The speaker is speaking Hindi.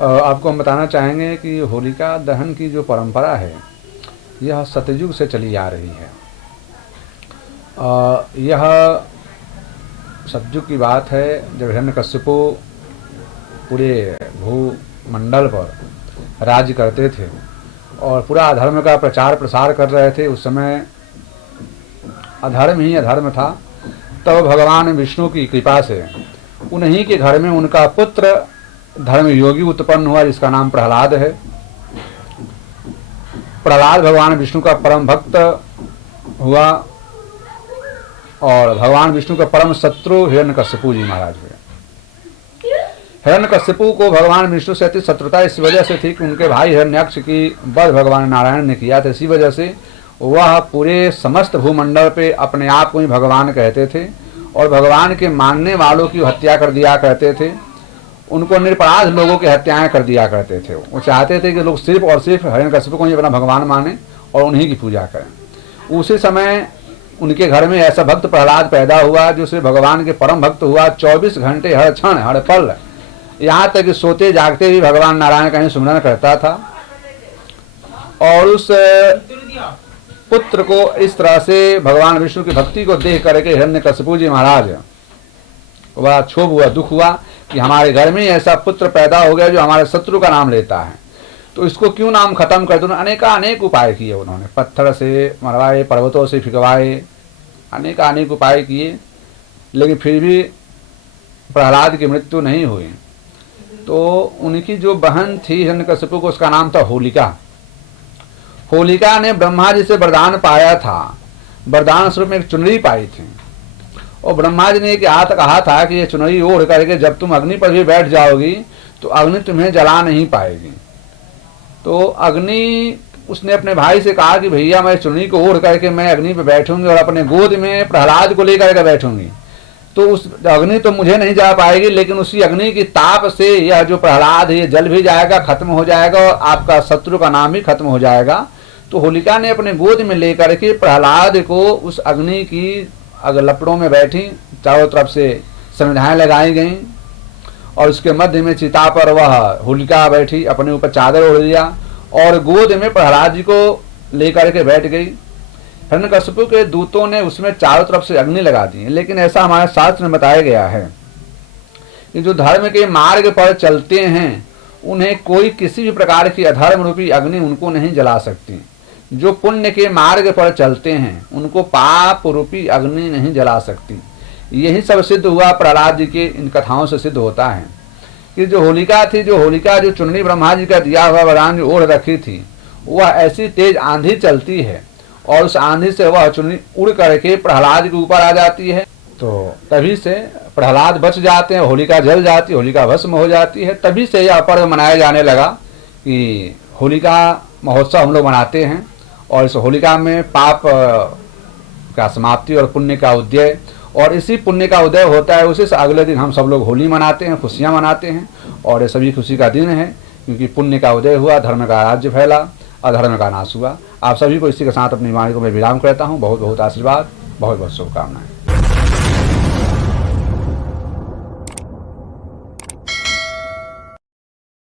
आपको हम बताना चाहेंगे कि होलिका दहन की जो परंपरा है यह सतयुग से चली आ रही है। यह सतयुग की बात है जब हिरण्यकश्यपु पूरे भूमंडल पर राज्य करते थे और पूरा अधर्म का प्रचार प्रसार कर रहे थे। उस समय अधर्म ही अधर्म था। तब भगवान विष्णु की कृपा से उन्हीं के घर में उनका पुत्र धर्म योगी उत्पन्न हुआ, जिसका नाम प्रहलाद है। प्रहलाद भगवान विष्णु का परम भक्त हुआ और भगवान विष्णु का परम शत्रु हिरण्यकश्यपु जी महाराज हुए। हिरण्यकश्यपु को भगवान विष्णु से अति शत्रुता इस वजह से थी कि उनके भाई हिरण्याक्ष की वध भगवान नारायण ने किया था। इसी वजह से वह पूरे समस्त भूमंडल पे अपने आप को ही भगवान कहते थे और भगवान के मानने वालों की हत्या कर दिया करते थे। उनको निरपराध लोगों की हत्याएं कर दिया करते थे। वो चाहते थे कि लोग सिर्फ और सिर्फ हिरण्यकश्यपु को ही अपना भगवान माने और उन्हीं की पूजा करें। उसी समय उनके घर में ऐसा भक्त प्रहलाद पैदा हुआ जो सिर्फ भगवान के परम भक्त हुआ। 24 घंटे हर क्षण हर पल, यहाँ तक कि सोते जागते भी भगवान नारायण का ही सुमिरन करता था। और उस पुत्र को इस तरह से भगवान विष्णु की भक्ति को देख करके हिरण्यकश्यपु जी महाराज बड़ा क्षोभ हुआ, दुख हुआ कि हमारे घर में ऐसा पुत्र पैदा हो गया जो हमारे शत्रु का नाम लेता है, तो इसको क्यों नाम खत्म कर दो। अनेक उपाय किए उन्होंने, पत्थर से मरवाए, पर्वतों से फिकवाए, अनेक उपाय किए, लेकिन फिर भी प्रहलाद की मृत्यु नहीं हुई। तो उनकी जो बहन थी हिरण्यकश्यपु को, उसका नाम था होलिका। होलिका ने ब्रह्मा जी से वरदान पाया था, वरदान स्वरूप में एक चुनरी पाई थी और ब्रह्मा जी ने कहा था कि ये चुनरी ओढ़ करके जब तुम अग्नि पर भी बैठ जाओगी तो अग्नि तुम्हें जला नहीं पाएगी। तो अग्नि, उसने अपने भाई से कहा कि भैया मैं चुनरी को ओढ़ करके मैं अग्नि पर बैठूंगी और अपने गोद में प्रहलाद को लेकर के बैठूंगी, तो उस अग्नि तो मुझे नहीं जा पाएगी, लेकिन उसी अग्नि की ताप से यह जो प्रहलाद है ये जल भी जाएगा, खत्म हो जाएगा और आपका शत्रु का नाम भी खत्म हो जाएगा। तो होलिका ने अपने गोद में लेकर के प्रहलाद को उस अग्नि की लपटों में बैठी, चारों तरफ से समिधाएं लगाई गईं और उसके मध्य में चिता पर वह होलिका बैठी, अपने ऊपर चादर ओढ़ लिया और गोद में प्रहलाद जी को लेकर के बैठ गई। हिरण्यकश्यपु के दूतों ने उसमें चारों तरफ से अग्नि लगा दी। लेकिन ऐसा हमारे शास्त्र में बताया गया है कि जो धर्म के मार्ग पर चलते हैं उन्हें कोई किसी भी प्रकार की अधर्म रूपी अग्नि उनको नहीं जला सकती। जो पुण्य के मार्ग पर चलते हैं उनको पाप रूपी अग्नि नहीं जला सकती। यही सब सिद्ध हुआ प्रहलाद जी के इन कथाओं से सिद्ध होता है कि जो होलिका थी, जो होलिका जो चुनरी ब्रह्मा जी का दिया हुआ वरदान जो ओढ़ रखी थी, वह ऐसी तेज आंधी चलती है और उस आंधी से वह चुनरी उड़ करके प्रहलाद के ऊपर आ जाती है। तो तभी से प्रहलाद बच जाते हैं, होलिका जल जाती है, होलिका भस्म हो जाती है। तभी से यह पर्व मनाया जाने लगा कि होलिका महोत्सव हम लोग मनाते हैं और इस होलिका में पाप का समाप्ति और पुण्य का उदय, और इसी पुण्य का उदय होता है उसी से अगले दिन हम सब लोग होली मनाते हैं, खुशियाँ मनाते हैं। और ये सभी खुशी का दिन है क्योंकि पुण्य का उदय हुआ, धर्म का राज्य फैला, अधर्म का नाश हुआ। आप सभी को इसी के साथ अपनी वाणी को मैं विराम करता हूँ। बहुत बहुत आशीर्वाद, बहुत बहुत शुभकामनाएं।